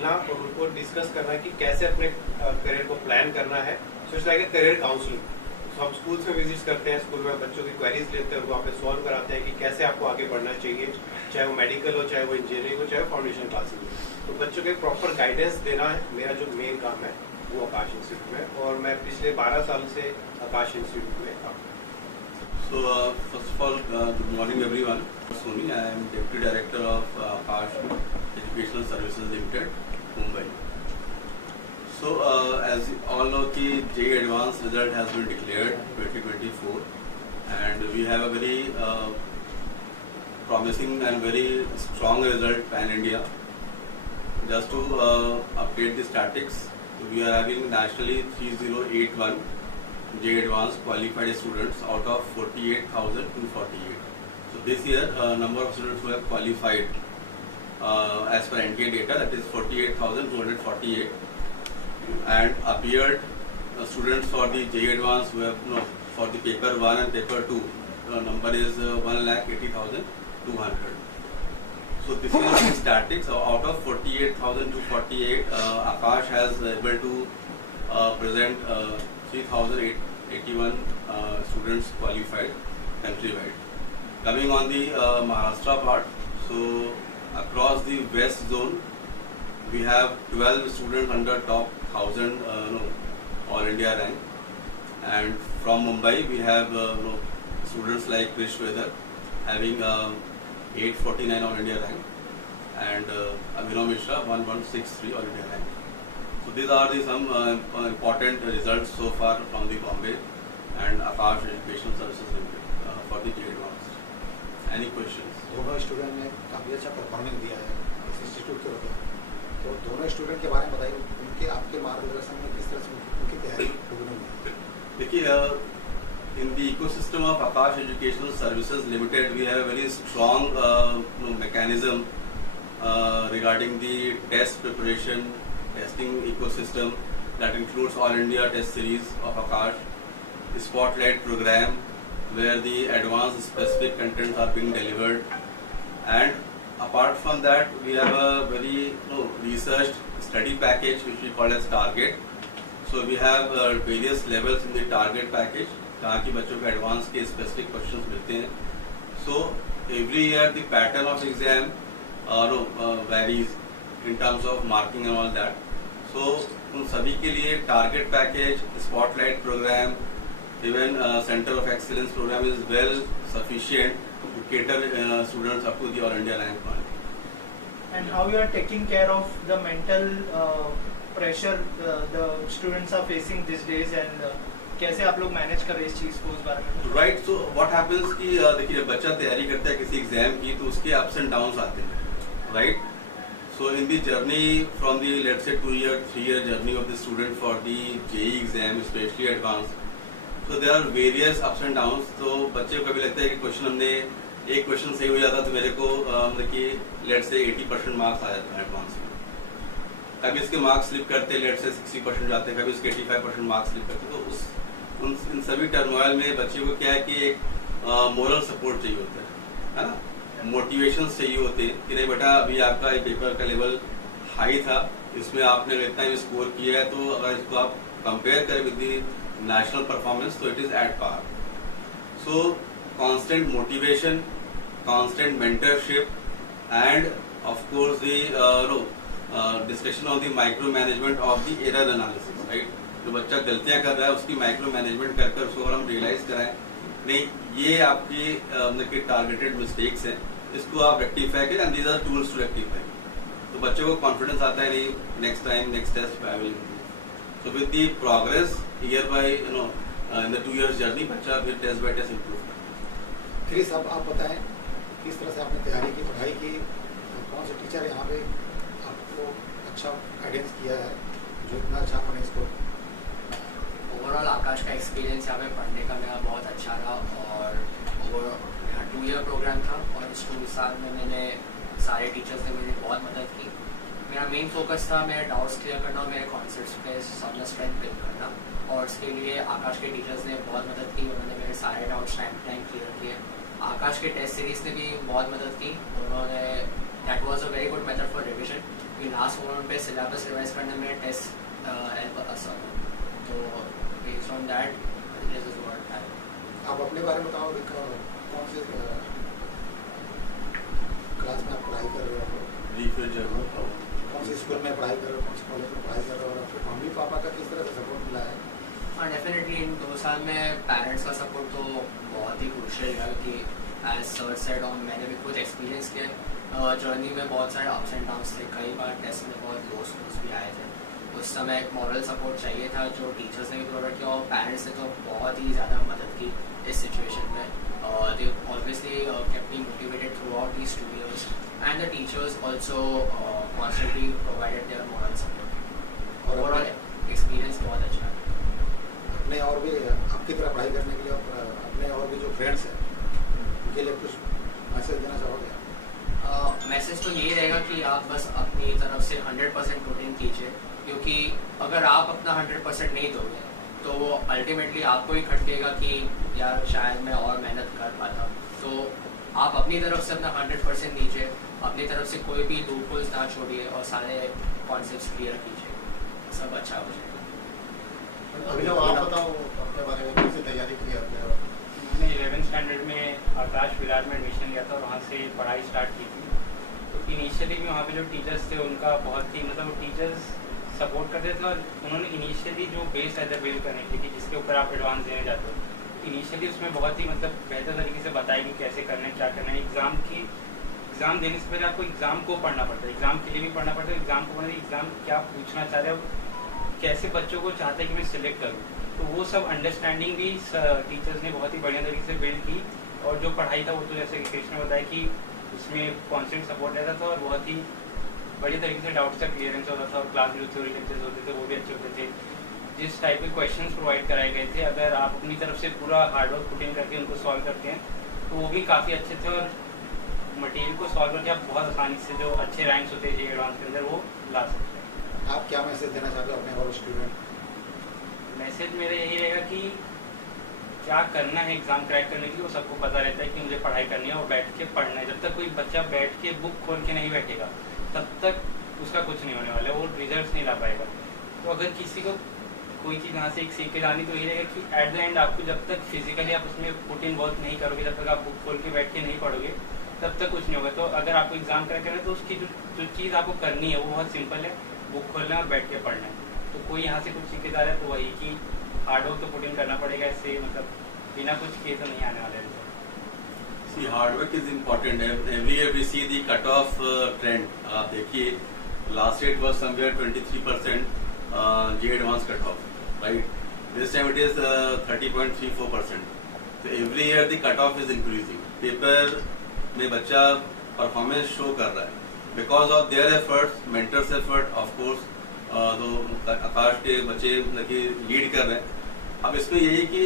मिलना और उनको डिस्कस करना कि कैसे अपने करियर को प्लान करना है। So it's like a career counselling. तो हम स्कूल्स में विजिट करते हैं, स्कूल में बच्चों की क्वेरीज लेते हैं, वहाँ पे सॉल्व कराते हैं कि कैसे आपको आगे बढ़ना चाहिए, चाहे वो मेडिकल हो, चाहे वो इंजीनियरिंग हो, चाहे वो फाउंडेशन क्लासेस हो। तो बच्चों को प्रॉपर गाइडेंस देना है मेरा जो मेन काम है वो आकाश इंस्टीट्यूट में, और मैं पिछले 12 साल से आकाश इंस्टीट्यूट में काम। So first of all, good morning everyone. Soni, I am Deputy Director of Akash Educational Services Limited, Mumbai. So as you all know, the JEE Advanced result has been declared 2024, and we have a very promising and very strong result pan India. Just to update the statistics, we are having nationally 3081 JEE Advanced qualified students out of 48,248. So this year, number of students who have qualified as per NTA data, that is 48,248, and appeared students for the JEE Advanced who have for the paper 1 and paper 2, number is 1,80,200. So this is the statistics. So out of 48,248, Akash has able to present 3,881 students qualified countrywide. Coming on the Maharashtra part, so across the West zone, we have 12 students under top 1,000 All India rank, and from Mumbai we have students like Krish Vedar having 849 All India rank, and Abhinav Mishra 1163 All India rank. So these are the some important results so far from the Bombay and Akash Educational Services Limited for the JEE Advanced. Any questions? दोनों student ने काफ़ी अच्छा performance दिया है इस institute के होकर, तो दोनों स्टूडेंट के बारे में बताइए, उनके आपके मार्गदर्शन में किस तरह से उनकी तैयारी पूरी हुई? देखिए, in the ecosystem of Akash Educational Services Limited, we have a very strong mechanism regarding the test preparation, testing ecosystem that includes All India Test Series of Akash, Spotlight program where the advanced specific contents are being delivered, and apart from that we have a very researched study package which we call as Target. So we have various levels in the Target package जहाँ की बच्चों को advance के specific questions मिलते हैं. So every year the pattern of exam varies in terms of marking and all that. So उन सभी के लिए target package, spotlight programme, even centre of excellence programme is well sufficient to cater students up to the All India rank one. And how you are taking care of the mental pressure the students are facing these days, and कैसे आप लोग manage कर रहे हैं इस चीज को, उस बारे में? राइट. सो व्हाट हैपेंस कि देखिए, बच्चा तैयारी करता है किसी एग्जाम की तो उसके अप्स एंड डाउन्स आते हैं, right. So in the journey from the let's say 2 year 3 year journey of the student for the JEE exam specially advance, so there are various ups and downs. तो बच्चे को कभी लगता है कि question हमने एक क्वेश्चन सही हो जाता तो मेरे को देखिए लेट्स से 80% मार्क्स आ जाते हैं एडवांस में. कभी इसके मार्क्स स्लिप करते लेट्स से 60% जाते हैं, कभी इसके 85% मार्क्स स्लिप करते. तो उस इन सभी टर्मोइल में बच्चे को क्या है कि एक मोरल सपोर्ट चाहिए होता है ना, मोटिवेशन चाहिए होते हैं कि नहीं बेटा अभी आपका ये पेपर का लेवल हाई था, इसमें आपने इतना ही स्कोर किया है, तो अगर इसको आप कंपेयर करें विद द नेशनल परफॉर्मेंस तो it is at par. So constant motivation, constant mentorship, and of course the discussion on the micro management of the error analysis, right. जो बच्चा गलतियां कर रहा है उसकी माइक्रो मैनेजमेंट कर उसको अगर हम रियलाइज कराएं नहीं ये आपकी मतलब कि टारगेटेड मिस्टेक्स हैं, इसको आप रेक्टिफाई करें, and these are tools to rectify. तो बच्चों को कॉन्फिडेंस आता है नहीं next time next test I will improve. So with the progress year by in the 2 years journey बच्चा फिर टेस्ट बाय टेस्ट इम्प्रूव करता है. क्रिस, अब आप बताएं किस तरह से आपने तैयारी की, पढ़ाई की, कौन से टीचर यहाँ पे आपको अच्छा गाइडेंस किया है जो इतना अच्छा पढ़े इसको? ओवरऑल आकाश का एक्सपीरियंस यहाँ पे पढ़ने का मेरा बहुत अच्छा रहा, और यहाँ 2 year प्रोग्राम था, और इस 2 साल में मैंने सारे टीचर्स ने मेरी बहुत मदद की. मेरा मेन फोकस था मेरे डाउट्स क्लियर करना और मेरे कॉन्सेप्ट्स पे अपना स्ट्रेंथ बिल्ड करना, और इसके लिए आकाश के टीचर्स ने बहुत मदद की. उन्होंने मेरे सारे डाउट्स टाइम क्लियर किए. आकाश के टेस्ट सीरीज ने भी बहुत मदद की. उन्होंने that was a very good method for revision, क्योंकि लास्ट मोमेंट पे सिलेबस रिवाइज करने में टेस्ट हेल्प कर सकता, तो based on that this is what I. आप अपने बारे में बताओ, कौन से क्लास में आप पढ़ाई कर रहे हो, ब्रीफ जर्नल कौन से स्कूल में पढ़ाई कर रहे हो, कौन से कॉलेज में पढ़ाई कर रहे हो, और आपके मम्मी पापा का किस तरह से सपोर्ट मिला है? हाँ, डेफिनेटली इन 2 साल में पेरेंट्स का सपोर्ट तो बहुत ही क्रूशियल है, क्योंकि एज सर सेड ऑन मैंने भी खुद एक्सपीरियंस किया। जर्नी में बहुत सारे अप्स एंड डाउन्स थे, कई बार टेस्ट में बहुत लो स्कोर्स भी आए थे। उस समय एक मॉरल सपोर्ट चाहिए था, जो टीचर्स ने भी प्रोवाइड किया और पेरेंट्स ने तो बहुत ही ज़्यादा मदद की इस सिचुएशन में। They obviously kept me motivated throughout these 2 years, and the teachers also constantly provided their moral support. और ओवरऑल एक्सपीरियंस बहुत अच्छा है। अपने और भी आपकी तरह पढ़ाई करने के लिए और अपने और भी जो फ्रेंड्स हैं उनके लिए कुछ मैसेज देना चाहोगे? मैसेज तो यही रहेगा कि आप बस अपनी तरफ से 100% रूटीन कीजिए, क्योंकि अगर आप अपना 100% नहीं दोगे तो वो अल्टीमेटली आपको ही खटकेगा कि यार शायद मैं और मेहनत कर पाता। तो आप अपनी तरफ से अपना 100% दीजिए, अपनी तरफ से कोई भी लूपहोल्स ना छोड़िए और सारे कॉन्सेप्ट्स क्लियर कीजिए, सब अच्छा हो जाएगा। अभिनव, आप बताओ अपने बारे में, कैसे तैयारी की आपने? मैंने 11th स्टैंडर्ड में आकाश विरार में एडमिशन लिया था और वहाँ से पढ़ाई स्टार्ट की थी। तो इनिशियली भी वहाँ पे जो टीचर्स थे उनका बहुत ही मतलब वो टीचर्स सपोर्ट करते थे, और उन्होंने इनिशियली जो बेस है बिल्ड करने के लिए जिसके ऊपर आप एडवांस देने जाते हो, इनिशियली उसमें बहुत ही मतलब बेहतर तरीके से बताया कि कैसे करना है, क्या करना है। एग्ज़ाम देने से पहले आपको एग्ज़ाम को पढ़ना पड़ता है, एग्ज़ाम के लिए भी पढ़ना पड़ता है, एग्ज़ाम को पढ़ना, एग्ज़ाम क्या पूछना चाह रहे हो, कैसे बच्चों को चाहते हैं कि मैं सिलेक्ट करूँ, तो वो सब अंडरस्टैंडिंग भी टीचर्स ने बहुत ही बढ़िया तरीके से बिल्ड की। और जो पढ़ाई था वो तो जैसे कि कृष्ण ने बताया कि उसमें कॉन्स्टेंट सपोर्ट रहता था और बहुत ही बढ़िया तरीके से डाउट्स का क्लियरेंस होता था, और क्लास में जो थ्योरी लेक्चर्स होते थे वो भी अच्छे होते थे। जिस टाइप के क्वेश्चंस प्रोवाइड कराए गए थे, अगर आप अपनी तरफ से पूरा हार्डवर्क पुट इन करके उनको सॉल्व करते हैं तो वो भी काफ़ी अच्छे थे, और मटेरियल को सॉल्व करके आप बहुत आसानी से जो अच्छे रैंक्स होते हैं एडवांस के अंदर वो ला सकते हैं। आप क्या मैसेज देना चाहते हो अपने और स्टूडेंट? मैसेज मेरा यही रहेगा कि क्या करना है एग्ज़ाम क्रैक करने के लिए, वो सबको पता रहता है कि मुझे पढ़ाई करनी है और बैठ के पढ़ना है। जब तक कोई बच्चा बैठ के बुक खोल के नहीं बैठेगा तब तक उसका कुछ नहीं होने वाला है, वो रिजल्ट नहीं ला पाएगा। तो अगर किसी को कोई चीज़ यहाँ से एक सीख के जानी तो यही रहेगा कि एट द एंड आपको जब तक फिजिकली आप उसमें पुट इन वर्क नहीं करोगे, जब तक आप बुक खोल के बैठ के नहीं पढ़ोगे तब तक कुछ नहीं होगा। तो अगर आपको एग्ज़ाम क्रैक करना है तो उसकी जो चीज़ आपको करनी है वो बहुत सिंपल है, बुक खोलना है और बैठ के पढ़ना है। तो कोई यहाँ से कुछ सीख के जा रहा है तो वही कि हार्डवर्क तो पुट इन करना पड़ेगा, इससे मतलब बिना कुछ किए तो नहीं आने वाले हैं। See, hard work is important. Every year we see the cut-off trend. आप देखिए, last year it was somewhere 23% J advanced cut-off, right? This time it is 30.34%. So every year the cut-off is increasing. Paper में बच्चा performance show कर रहा है because of their efforts, mentors effort, of course. तो आकाश के बच्चे lead कर रहे हैं। अब इसमें यही कि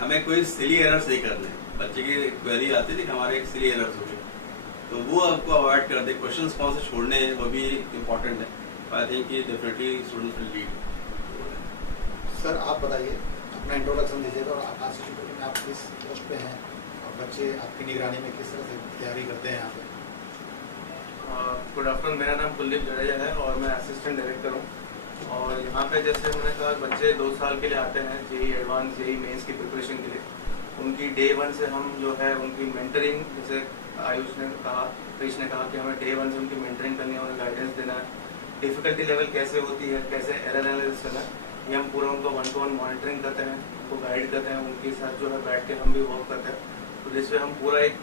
हमें कोई सिली एरर्स नहीं करने। बच्चे की क्वेरी आती थी कि हमारे एक सिली एरर्स हो गए, तो वो आपको अवॉइड कर दे। क्वेश्चंस कौन से छोड़ने हैं वो भी इम्पोर्टेंट है। आई थिंक कि definitely students will lead. Sir, आप बताइए, अपना इंट्रोडक्शन दीजिएगा और आकाश इंस्टीट्यूट में आप किस पोस्ट पे हैं और बच्चे आपकी निगरानी में किस तरह से तैयारी करते हैं यहाँ पे? गुड आफ्टरनून, मेरा नाम कुलदीप जडेजा है और मैं असिस्टेंट डायरेक्टर हूँ। और यहाँ पे जैसे मैंने कहा, बच्चे 2 साल के लिए आते हैं जेई एडवांस जेई मेंस की प्रिपरेशन के लिए। उनकी डे 1 से हम जो है उनकी मेंटरिंग, जैसे आयुष ने कहा, कृष्ण ने कहा कि हमें डे 1 से उनकी मेंटरिंग करनी है, उन्हें गाइडेंस देना है, डिफिकल्टी लेवल कैसे होती है, कैसे एरर एनालिसिस करना है, ये हम पूरा उनको 1-to-1 मॉनिटरिंग करते हैं, उनको गाइड करते हैं, उनके साथ जो है बैठ के हम भी वर्क करते हैं। तो जिसमें हम पूरा एक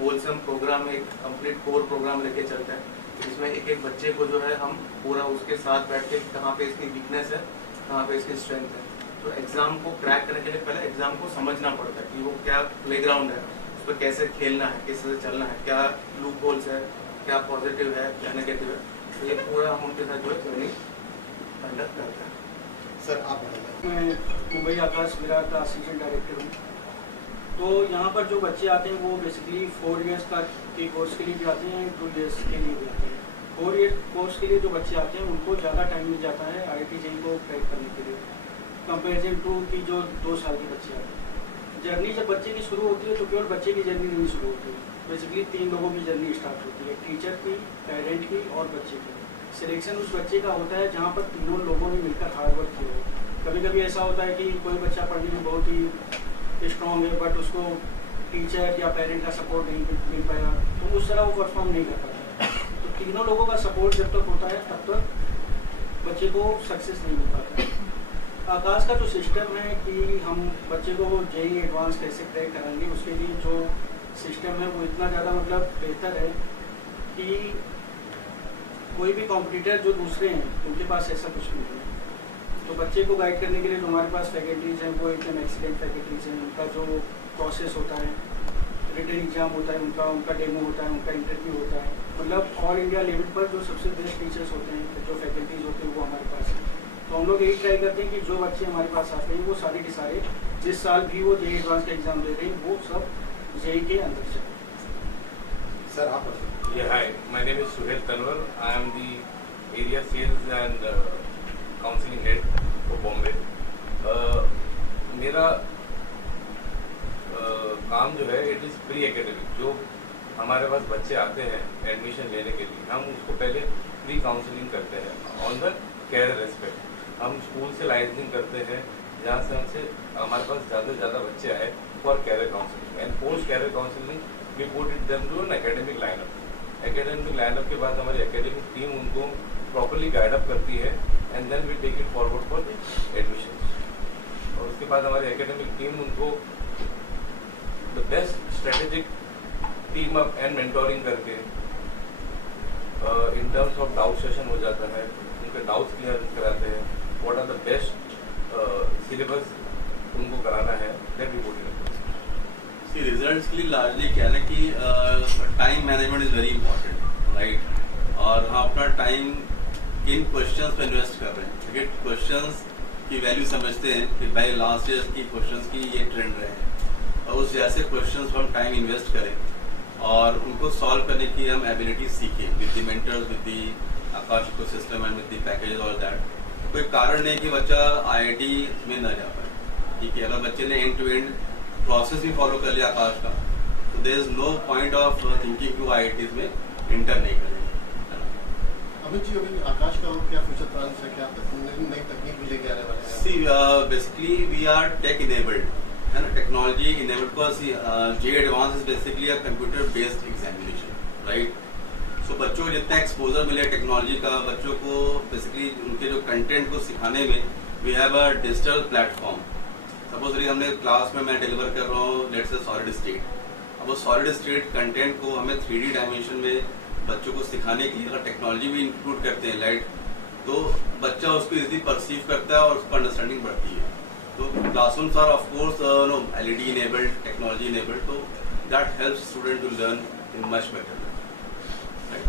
होलसम प्रोग्राम, एक कंप्लीट कोर प्रोग्राम लेके चलते हैं, जिसमें एक एक बच्चे को जो है हम पूरा उसके साथ बैठ के कहाँ पे इसकी वीकनेस है, कहाँ पे इसकी स्ट्रेंथ है। तो एग्ज़ाम को क्रैक करने के लिए पहले एग्ज़ाम को समझना पड़ता है कि वो क्या प्लेग्राउंड है, उस पर कैसे खेलना है, कैसे चलना है, क्या लूप होल्स है, क्या पॉजिटिव है, क्या नेगेटिव है। तो ये पूरा हम उनके साथ जो है ट्रेनिंग कंडक्ट करते हैं। सर, आप बताइए। मैं मुंबई आकाश विरार का असिस्टेंट डायरेक्टर हूँ। तो यहाँ पर जो बच्चे आते हैं वो बेसिकली 4 इयर्स का के कोर्स के लिए भी आते हैं, 2 इयर्स के लिए भी आते हैं। 4 ईयर कोर्स के लिए जो बच्चे आते हैं उनको ज़्यादा टाइम मिल जाता है IIT जेईई को क्रैक करने के लिए, कंपेरिजन टू कि जो 2 साल के बच्चे आते हैं। जर्नी जब बच्चे की शुरू होती है तो केवल बच्चे की जर्नी नहीं शुरू होती है, बेसिकली 3 लोगों की जर्नी स्टार्ट होती है, टीचर की, पेरेंट की और बच्चे की। सिलेक्शन उस बच्चे का होता है जहाँ पर तीनों लोगों ने मिलकर हार्ड वर्क किया हो। कभी कभी ऐसा होता है कि कोई बच्चा पढ़ने में बहुत ही स्ट्रॉन्ग है बट उसको टीचर या पेरेंट का सपोर्ट नहीं मिल पाया, तो उस तरह वो परफॉर्म नहीं कर पाता। तो तीनों लोगों का सपोर्ट जब तक होता है तब तक बच्चे को सक्सेस नहीं मिल पाता है। आकाश का जो सिस्टम है कि हम बच्चे को जेईई एडवांस कैसे क्रैक कराएंगे, उसके लिए जो सिस्टम है वो इतना ज़्यादा मतलब बेहतर है कि कोई भी कॉम्पिटिटर जो दूसरे हैं उनके पास ऐसा कुछ नहीं है। तो बच्चे को गाइड करने के लिए जो हमारे पास फैकल्टीज़ हैं वो एकदम एक्सीलेंट फैकल्टीज़ हैं। उनका जो प्रोसेस होता है, रिटन एग्जाम होता है उनका डेमो होता है, उनका इंटरव्यू होता है, मतलब ऑल इंडिया लेवल पर जो सबसे बेस्ट टीचर्स होते हैं, जो फैकल्टीज़ होते हैं वो हमारे पास है। तो हम लोग यही ट्राई करते हैं कि जो बच्चे हमारे पास आते हैं वो सारे के सारे जिस साल भी वो जेईई एडवांस का एग्ज़ाम दे रहे हैं वो सब जेईई के अंदर से। सर आप बताइए। Yeah, hi. My name is Suhail Tanwar. I am the area sales and counseling head for Bombay. मेरा काम जो है इट इज़ प्री एकेडमिक। जो हमारे पास बच्चे आते हैं एडमिशन लेने के लिए, हम उसको पहले प्री काउंसलिंग करते हैं ऑन द कैरियर एस्पेक्ट। हम स्कूल से लाइसेंसिंग करते हैं जहाँ से हमसे हमारे पास ज़्यादा से ज़्यादा बच्चे आए for career counselling and post career counselling we put it them to an academic lineup. Academic lineup के बाद हमारी एकेडमिक टीम उनको प्रॉपर्ली गाइड अप करती है and then we take it forward for the admission. और उसके बाद हमारी एकेडमिक टीम उनको the best strategic team up and mentoring करके in terms of doubt session हो जाता है, उनके डाउट्स क्लियर कराते हैं, what are the best syllabus उनको कराना है, that we put it. Results के लिए लार्जली क्या है कि time management is very important, right. और हम अपना टाइम किन क्वेश्चंस पे इन्वेस्ट कर रहे हैं, क्योंकि क्वेश्चंस की वैल्यू समझते हैं कि भाई लास्ट ईयर की क्वेश्चंस की ये ट्रेंड रहे हैं, और उस जैसे क्वेश्चंस पर हम टाइम इन्वेस्ट करें और उनको सॉल्व करने की हम एबिलिटी सीखें with the mentors, with the Akash ecosystem and with the package और दैट। कोई कारण नहीं कि बच्चा IIT में न जा पाए, ठीक है। अगर बच्चे ने एंड टू एंड प्रोसेस भी फॉलो कर लिया आकाश का, तो there is no point of thinking to IITs में इंटर नहीं करेंगे। अमित जी, अभी आकाश का क्या फ्यूचर प्लान्स है, क्या नई तकनीक भी लेके आने वाले हैं? See basically we are tech enabled, है ना, technology enabled, because JEE advance is basically a computer based examination, right. So बच्चों को जितना एक्सपोजर मिले टेक्नोलॉजी का, बच्चों को बेसिकली उनके जो कंटेंट को सिखाने में we have a digital platform. Suppose हमने क्लास में मैं डिलीवर कर रहा हूँ लेट्स से सॉलिड स्टेट, अब वो सॉलिड स्टेट कंटेंट को हमें 3D डायमेंशन में बच्चों को सिखाने के लिए अगर टेक्नोलॉजी भी इंक्लूड करते हैं, लाइट, तो बच्चा उसको इजीली परसीव करता है और उसको अंडरस्टैंडिंग बढ़ती है। तो classrooms are of course no LED enabled, technology enabled, तो that helps student to learn in much better, right.